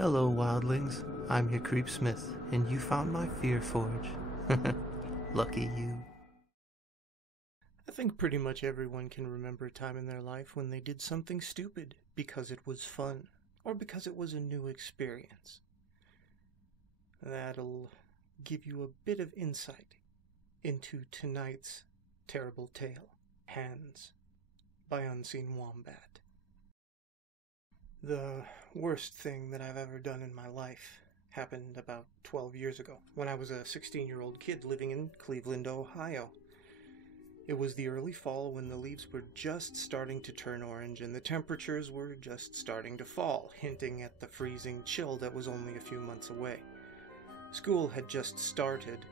Hello, wildlings. I'm your Creepsmith, and you found my Fear Forge. Lucky you. I think pretty much everyone can remember a time in their life when they did something stupid because it was fun, or because it was a new experience. That'll give you a bit of insight into tonight's terrible tale, Hands, by Unseen Wombat. The worst thing that I've ever done in my life happened about 12 years ago, when I was a 16-year-old kid living in Cleveland, Ohio. It was the early fall when the leaves were just starting to turn orange and the temperatures were just starting to fall, hinting at the freezing chill that was only a few months away. School had just started,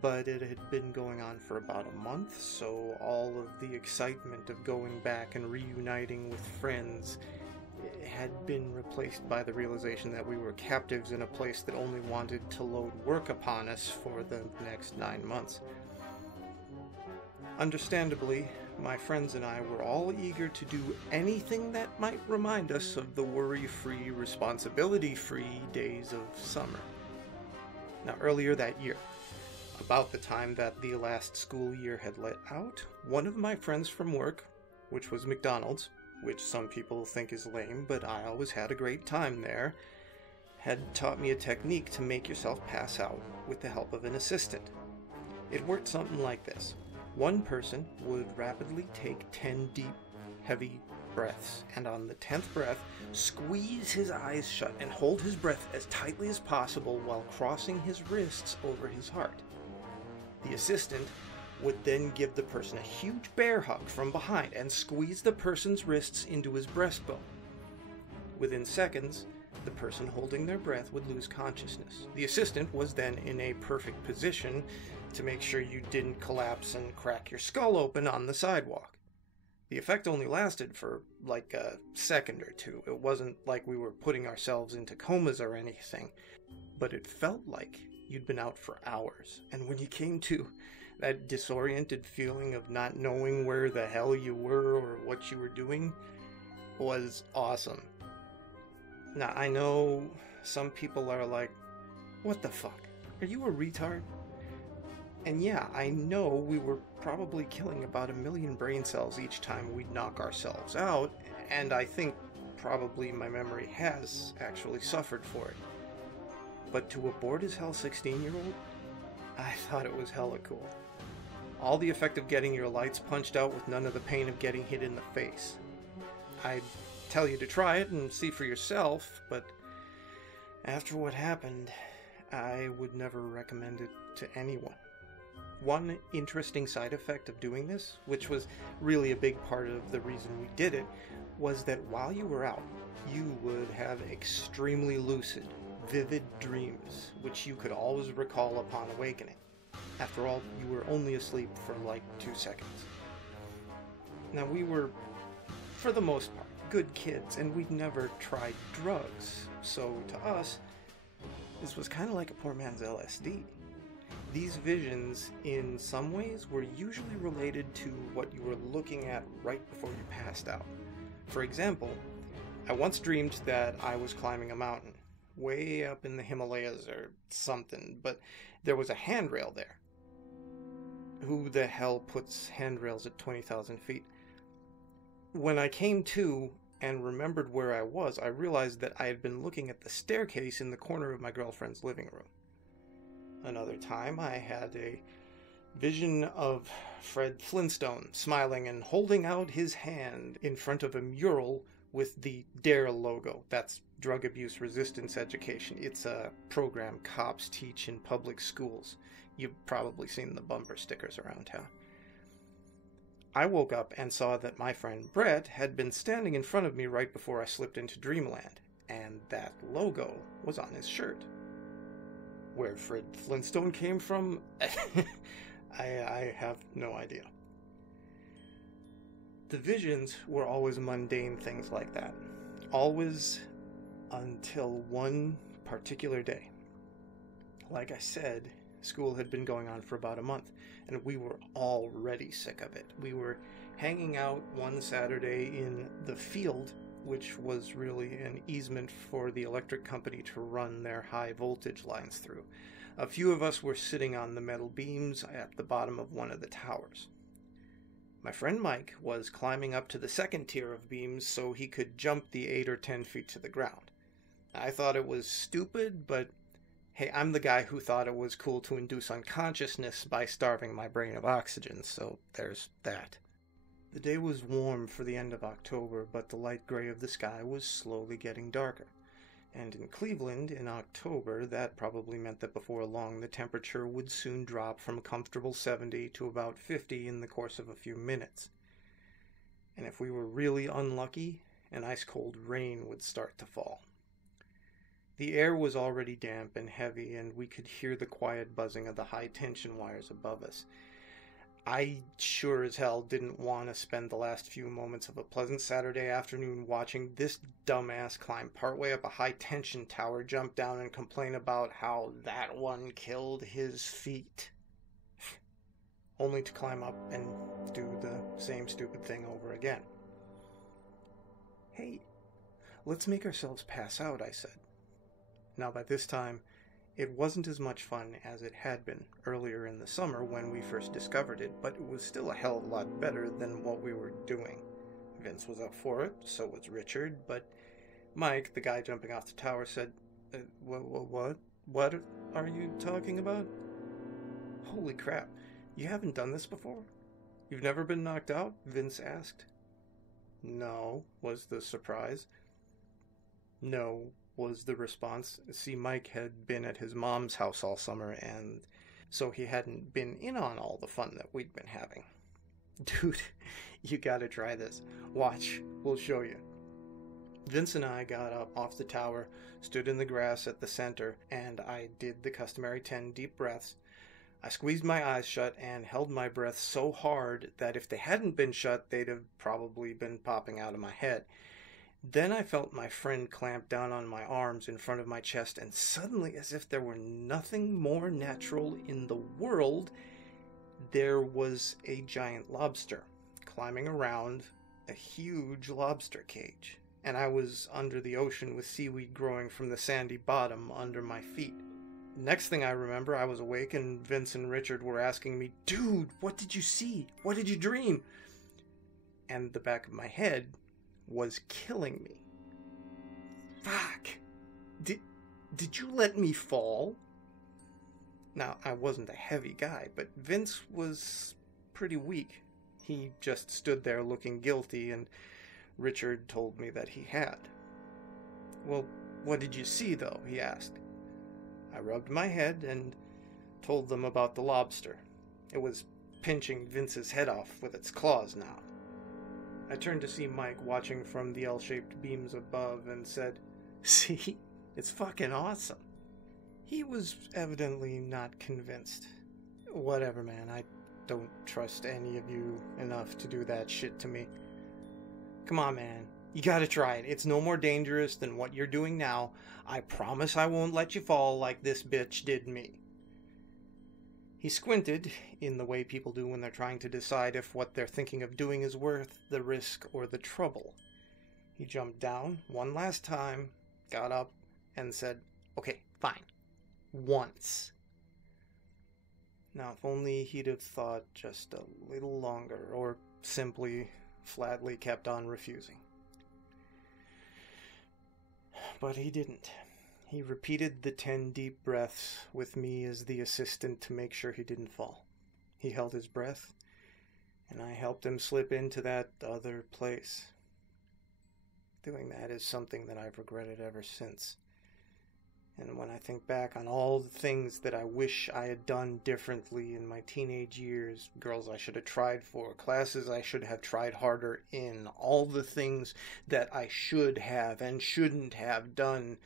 but it had been going on for about a month, so all of the excitement of going back and reuniting with friends had been replaced by the realization that we were captives in a place that only wanted to load work upon us for the next 9 months. Understandably, my friends and I were all eager to do anything that might remind us of the worry-free, responsibility-free days of summer. Now, earlier that year, about the time that the last school year had let out, one of my friends from work, which was McDonald's, which some people think is lame, but I always had a great time there, had taught me a technique to make yourself pass out with the help of an assistant. It worked something like this. One person would rapidly take 10 deep, heavy breaths, and on the 10th breath, squeeze his eyes shut and hold his breath as tightly as possible while crossing his wrists over his heart. The assistant would then give the person a huge bear hug from behind and squeeze the person's wrists into his breastbone. Within seconds, the person holding their breath would lose consciousness. The assistant was then in a perfect position to make sure you didn't collapse and crack your skull open on the sidewalk. The effect only lasted for like a second or two. It wasn't like we were putting ourselves into comas or anything, but it felt like you'd been out for hours. And when you came to, that disoriented feeling of not knowing where the hell you were or what you were doing was awesome. Now, I know some people are like, what the fuck? Are you a retard? And yeah, I know we were probably killing about 1 million brain cells each time we'd knock ourselves out, and I think probably my memory has actually suffered for it. But to a bored-as-hell 16-year-old, I thought it was hella cool. All the effect of getting your lights punched out with none of the pain of getting hit in the face. I'd tell you to try it and see for yourself, but after what happened, I would never recommend it to anyone. One interesting side effect of doing this, which was really a big part of the reason we did it, was that while you were out, you would have extremely lucid, vivid dreams, which you could always recall upon awakening. After all, you were only asleep for like 2 seconds. Now, we were, for the most part, good kids, and we'd never tried drugs, so to us, this was kind of like a poor man's LSD. These visions, in some ways, were usually related to what you were looking at right before you passed out. For example, I once dreamed that I was climbing a mountain, way up in the Himalayas or something, but there was a handrail there. Who the hell puts handrails at 20,000 feet? When I came to and remembered where I was, I realized that I had been looking at the staircase in the corner of my girlfriend's living room. Another time, I had a vision of Fred Flintstone smiling and holding out his hand in front of a mural with the DARE logo. That's Drug Abuse Resistance Education. It's a program cops teach in public schools. You've probably seen the bumper stickers around town. I woke up and saw that my friend Brett had been standing in front of me right before I slipped into Dreamland, and that logo was on his shirt. Where Fred Flintstone came from, I have no idea. The visions were always mundane things like that. Always until one particular day. Like I said, school had been going on for about a month, and we were already sick of it. We were hanging out one Saturday in the field which was really an easement for the electric company to run their high voltage lines through. A few of us were sitting on the metal beams at the bottom of one of the towers. My friend Mike was climbing up to the second tier of beams so he could jump the 8 or 10 feet to the ground. I thought it was stupid, but hey, I'm the guy who thought it was cool to induce unconsciousness by starving my brain of oxygen, so there's that. The day was warm for the end of October, but the light gray of the sky was slowly getting darker. And in Cleveland, in October, that probably meant that before long the temperature would soon drop from a comfortable 70 to about 50 in the course of a few minutes. And if we were really unlucky, an ice-cold rain would start to fall. The air was already damp and heavy, and we could hear the quiet buzzing of the high-tension wires above us. I sure as hell didn't want to spend the last few moments of a pleasant Saturday afternoon watching this dumbass climb partway up a high-tension tower, jump down, and complain about how that one killed his feet. Only to climb up and do the same stupid thing over again. Hey, let's make ourselves pass out, I said. Now by this time, it wasn't as much fun as it had been earlier in the summer when we first discovered it, but it was still a hell of a lot better than what we were doing. Vince was up for it, so was Richard, but Mike, the guy jumping off the tower, said, What? What are you talking about? Holy crap, you haven't done this before? You've never been knocked out? Vince asked. No, was the surprise. No, was the response. See, Mike had been at his mom's house all summer, and so he hadn't been in on all the fun that we'd been having. Dude, you gotta try this. Watch, we'll show you. Vince and I got up off the tower, stood in the grass at the center, and I did the customary 10 deep breaths. I squeezed my eyes shut and held my breath so hard that if they hadn't been shut, they'd have probably been popping out of my head. Then I felt my friend clamp down on my arms in front of my chest, and suddenly, as if there were nothing more natural in the world, there was a giant lobster climbing around a huge lobster cage, and I was under the ocean with seaweed growing from the sandy bottom under my feet. Next thing I remember, I was awake, and Vince and Richard were asking me, "Dude, what did you see? What did you dream?" And the back of my head was killing me. Fuck. Did you let me fall? Now, I wasn't a heavy guy, but Vince was pretty weak. He just stood there looking guilty, and Richard told me that he had. Well, what did you see, though? He asked. I rubbed my head and told them about the lobster. It was pinching Vince's head off with its claws now. I turned to see Mike watching from the L-shaped beams above and said, "See? It's fucking awesome." He was evidently not convinced. Whatever, man. I don't trust any of you enough to do that shit to me. Come on, man. You gotta try it. It's no more dangerous than what you're doing now. I promise I won't let you fall like this bitch did me. He squinted, in the way people do when they're trying to decide if what they're thinking of doing is worth the risk or the trouble. He jumped down one last time, got up, and said, "Okay, fine. Once." Now, if only he'd have thought just a little longer, or simply, flatly kept on refusing. But he didn't. He repeated the 10 deep breaths with me as the assistant to make sure he didn't fall. He held his breath, and I helped him slip into that other place. Doing that is something that I've regretted ever since. And when I think back on all the things that I wish I had done differently in my teenage years, girls I should have tried for, classes I should have tried harder in, all the things that I should have and shouldn't have done,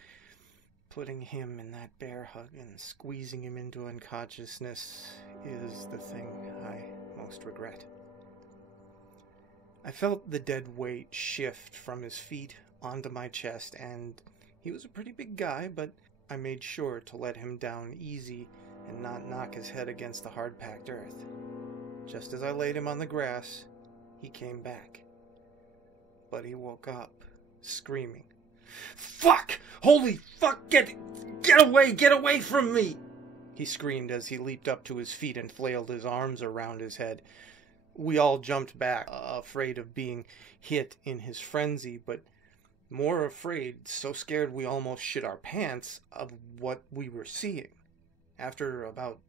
putting him in that bear hug and squeezing him into unconsciousness is the thing I most regret. I felt the dead weight shift from his feet onto my chest, and he was a pretty big guy, but I made sure to let him down easy and not knock his head against the hard-packed earth. Just as I laid him on the grass, he came back. But he woke up, screaming. "Fuck! Holy fuck! Get away from me!" he screamed as he leaped up to his feet and flailed his arms around his head. We all jumped back, afraid of being hit in his frenzy, but more afraid, so scared we almost shit our pants, of what we were seeing. After about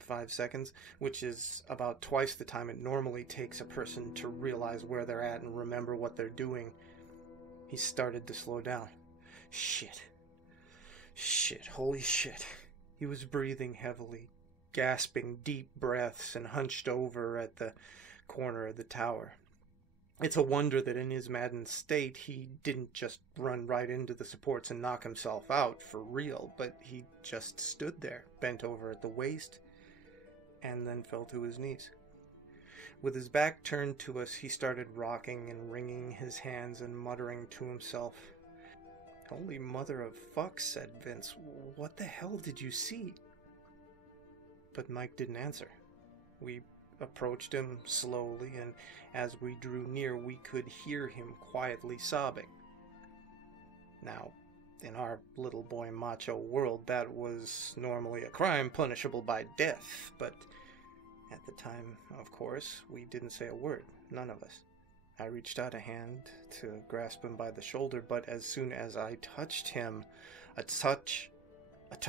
5 seconds, which is about twice the time it normally takes a person to realize where they're at and remember what they're doing, he started to slow down. Shit, holy shit. He was breathing heavily, gasping deep breaths, and hunched over at the corner of the tower. It's a wonder that in his maddened state he didn't just run right into the supports and knock himself out for real, but he just stood there, bent over at the waist, and then fell to his knees. With his back turned to us, he started rocking and wringing his hands and muttering to himself. "Holy mother of fuck," said Vince. "What the hell did you see?" But Mike didn't answer. We approached him slowly, and as we drew near, we could hear him quietly sobbing. Now, in our little boy macho world, that was normally a crime punishable by death, but at the time, of course, we didn't say a word, none of us. I reached out a hand to grasp him by the shoulder, but as soon as I touched him, a touch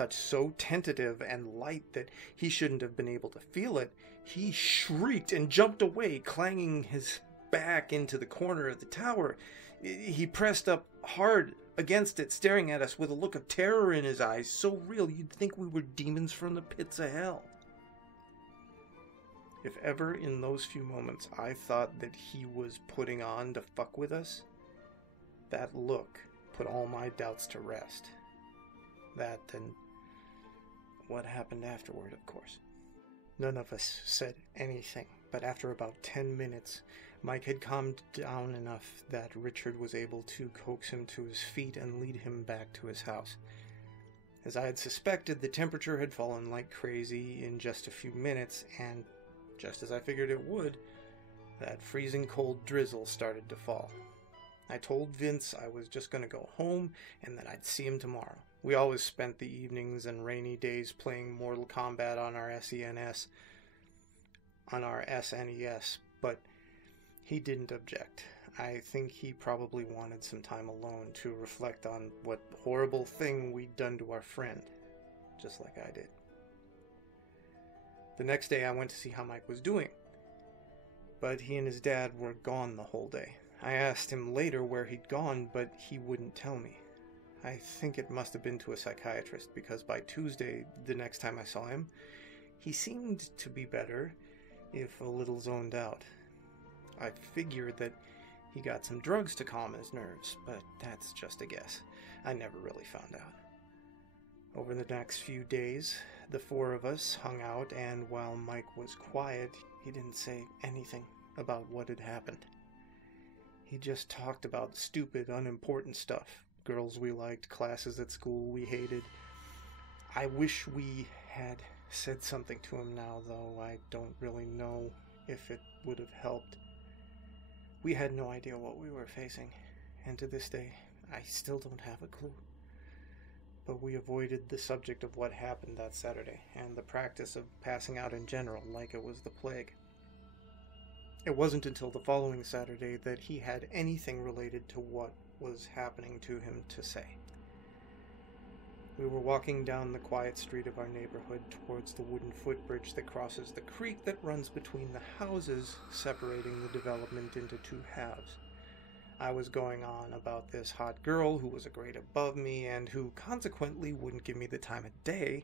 so tentative and light that he shouldn't have been able to feel it, he shrieked and jumped away, clanging his back into the corner of the tower. He pressed up hard against it, staring at us with a look of terror in his eyes, so real you'd think we were demons from the pits of hell. If ever in those few moments I thought that he was putting on to fuck with us, that look put all my doubts to rest. That and what happened afterward, of course. None of us said anything, but after about 10 minutes, Mike had calmed down enough that Richard was able to coax him to his feet and lead him back to his house. As I had suspected, the temperature had fallen like crazy in just a few minutes, and just as I figured it would, that freezing cold drizzle started to fall. I told Vince I was just going to go home and that I'd see him tomorrow. We always spent the evenings and rainy days playing Mortal Kombat on our SNES, but he didn't object. I think he probably wanted some time alone to reflect on what horrible thing we'd done to our friend, just like I did. The next day I went to see how Mike was doing, but he and his dad were gone the whole day. I asked him later where he'd gone, but he wouldn't tell me. I think it must have been to a psychiatrist, because by Tuesday, the next time I saw him, he seemed to be better, if a little zoned out. I figured that he got some drugs to calm his nerves, but that's just a guess. I never really found out. Over the next few days, the four of us hung out, and while Mike was quiet, he didn't say anything about what had happened. He just talked about stupid, unimportant stuff. Girls we liked, classes at school we hated. I wish we had said something to him now, though. I don't really know if it would have helped. We had no idea what we were facing, and to this day, I still don't have a clue. But we avoided the subject of what happened that Saturday, and the practice of passing out in general, like it was the plague. It wasn't until the following Saturday that he had anything related to what was happening to him to say. We were walking down the quiet street of our neighborhood towards the wooden footbridge that crosses the creek that runs between the houses, separating the development into two halves. I was going on about this hot girl who was a grade above me and who consequently wouldn't give me the time of day,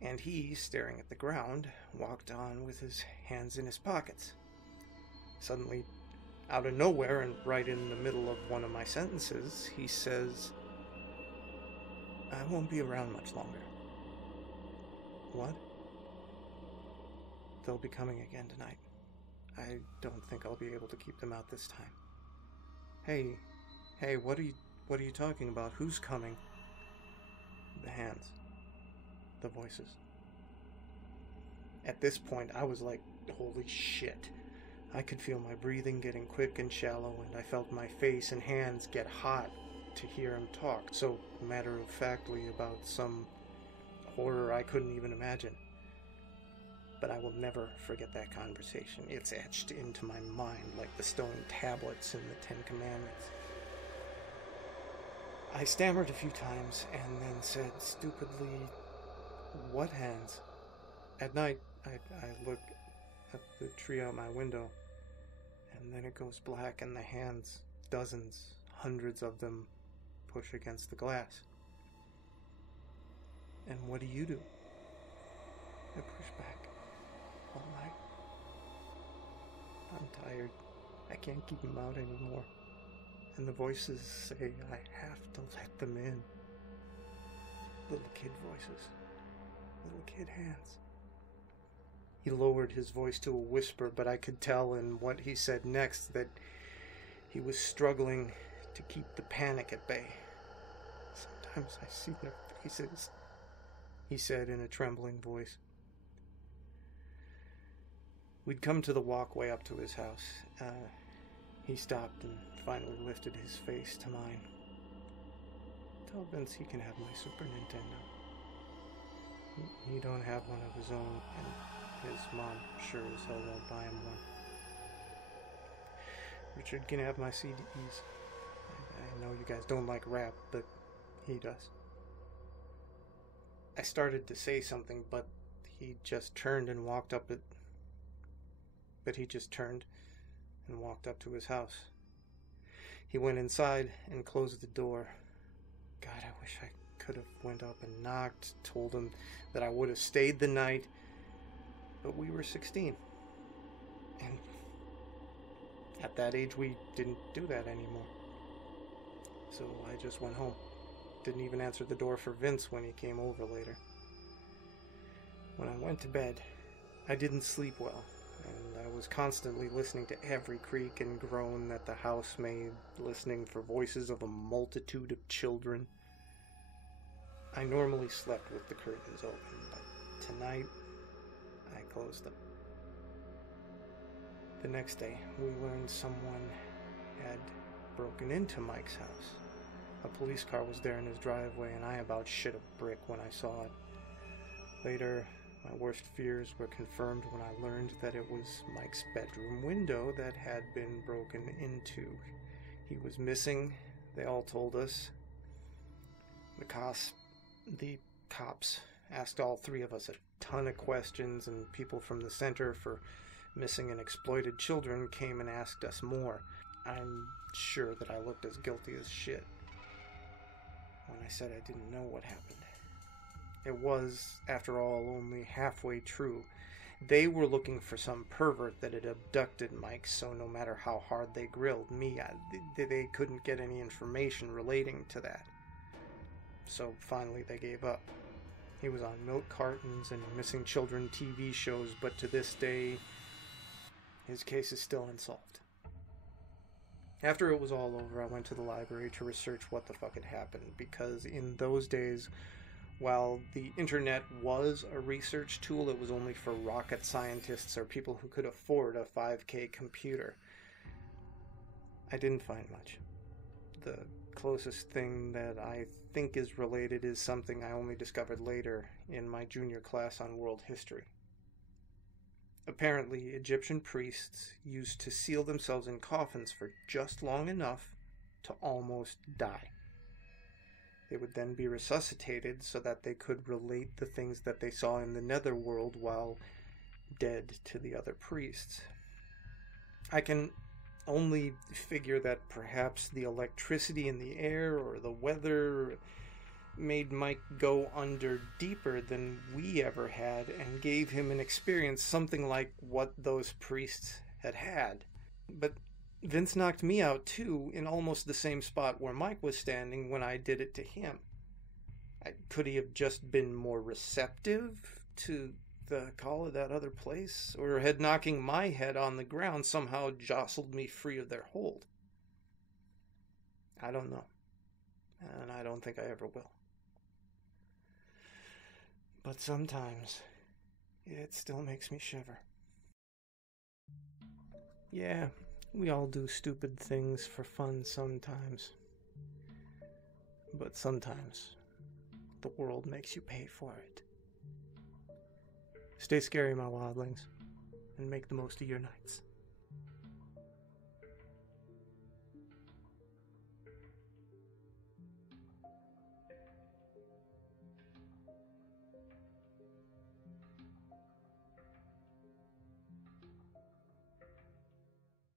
and he, staring at the ground, walked on with his hands in his pockets. Suddenly, out of nowhere and right in the middle of one of my sentences, he says, "I won't be around much longer." What? They'll be coming again tonight. I don't think I'll be able to keep them out this time. Hey, what are you talking about? Who's coming? The hands. The voices. At this point, I was like, holy shit. I could feel my breathing getting quick and shallow, and I felt my face and hands get hot to hear him talk so matter-of-factly about some horror I couldn't even imagine. But I will never forget that conversation. It's etched into my mind like the stone tablets in the Ten Commandments. I stammered a few times and then said stupidly, "What hands?" At night, I look at the tree out my window, and then it goes black and the hands, dozens, hundreds of them, push against the glass. "And what do you do?" "I push back all night. I'm tired. I can't keep them out anymore. And the voices say I have to let them in. Little kid voices. Little kid hands." He lowered his voice to a whisper, but I could tell in what he said next that he was struggling to keep the panic at bay. "Sometimes I see their faces," he said in a trembling voice. We'd come to the walkway up to his house. He stopped and finally lifted his face to mine. "Tell Vince he can have my Super Nintendo. He don't have one of his own, and his mom sure as hell won't buy him one. Richard can have my CDs. I know you guys don't like rap, but he does." I started to say something, but he just turned and walked up to his house. He went inside and closed the door. God, I wish I could have went up and knocked, told him that I would have stayed the night, but we were 16. And at that age, we didn't do that anymore. So I just went home. Didn't even answer the door for Vince when he came over later. When I went to bed, I didn't sleep well, and I was constantly listening to every creak and groan that the house made, listening for voices of a multitude of children. I normally slept with the curtains open, but tonight, I closed them. The next day, we learned someone had broken into Mike's house. A police car was there in his driveway, and I about shit a brick when I saw it. Later, my worst fears were confirmed when I learned that it was Mike's bedroom window that had been broken into. He was missing, they all told us. The cops asked all three of us a ton of questions, and people from the Center for Missing and Exploited Children came and asked us more. I'm sure that I looked as guilty as shit when I said I didn't know what happened. It was, after all, only halfway true. They were looking for some pervert that had abducted Mike, so no matter how hard they grilled me, they couldn't get any information relating to that. So finally they gave up. He was on milk cartons and missing children TV shows, but to this day, his case is still unsolved. After it was all over, I went to the library to research what the fuck had happened, because in those days, while the internet was a research tool, it was only for rocket scientists or people who could afford a 5K computer. I didn't find much. The closest thing that I think is related is something I only discovered later in my junior class on world history. Apparently, Egyptian priests used to seal themselves in coffins for just long enough to almost die. They would then be resuscitated so that they could relate the things that they saw in the netherworld while dead to the other priests. I can only figure that perhaps the electricity in the air or the weather made Mike go under deeper than we ever had and gave him an experience something like what those priests had had. But Vince knocked me out too in almost the same spot where Mike was standing when I did it to him. Could he have just been more receptive to the call of that other place? Or had knocking my head on the ground somehow jostled me free of their hold? I don't know. And I don't think I ever will. But sometimes, it still makes me shiver. Yeah, we all do stupid things for fun sometimes. But sometimes the world makes you pay for it. Stay scary, my wildlings, and make the most of your nights.